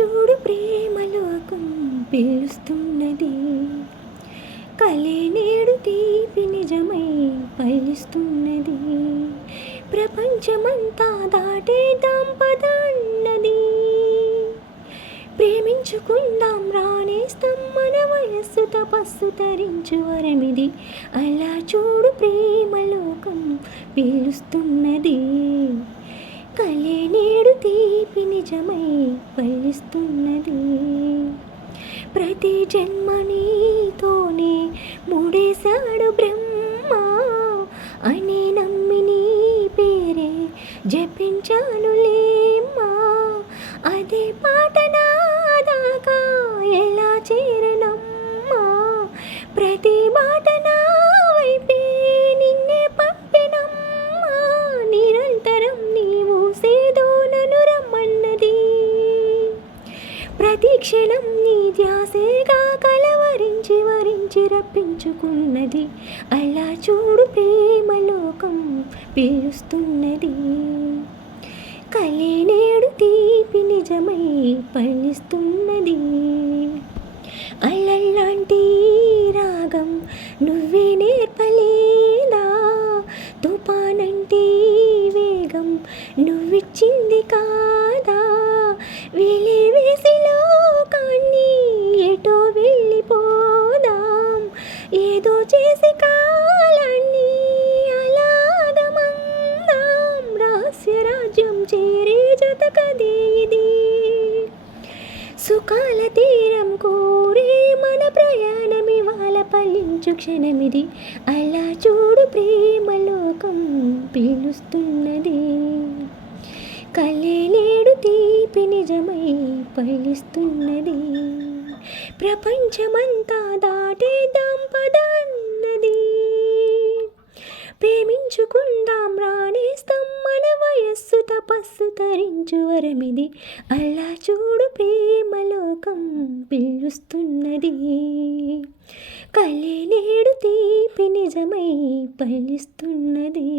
చూడు ప్రేమలోకం పిలుస్తున్నది. కలే నేడు తీపి నిజమై పలుస్తున్నది ప్రపంచమంతా దాటేద్దాం పదన్నది ప్రేమించుకుందాం రాణేస్తాం మన వయస్సు తపస్సు తరించు వరమిది. అలా చూడు ప్రేమలోకం పిలుస్తున్నది. నిజమై వహిస్తున్నది ప్రతి జన్మ నీతోనే ముడేశాడు బ్రహ్మ అని నమ్మి నీ పేరే జపించానులేమ్మా క్షణం నీ ధ్యాసేగా కలవరించి వరించి రప్పించుకున్నది. అలా చూడు ప్రేమలోకం పిలుస్తున్నది. కలే నేడు తీపి నిజమై పలిస్తున్నది అల్లల్లాంటి రాగం నువ్వే నేర్పలేదా? తుపానంటే వేగం నువ్విచ్చింది కాదా? వేలే వేసిలో చేరే కదే ఇది. సుఖాల తీరం కోరే మన ప్రయాణమి వాళ్ళ పలించు క్షణమిది. అలా చూడు ప్రేమలోకం పిలుస్తున్నది. కలే నేడు తీపి నిజమై పలిస్తున్నది ప్రపంచమంతా దాటేద్దాం పదా ప్రేమించుకుందాం రాణేస్తాం మన వయస్సు తపస్సు తరించు వరమిది. అలా చూడు ప్రేమలోకం పిలుస్తున్నది. కలే నేడు తీపి నిజమై పలిస్తున్నది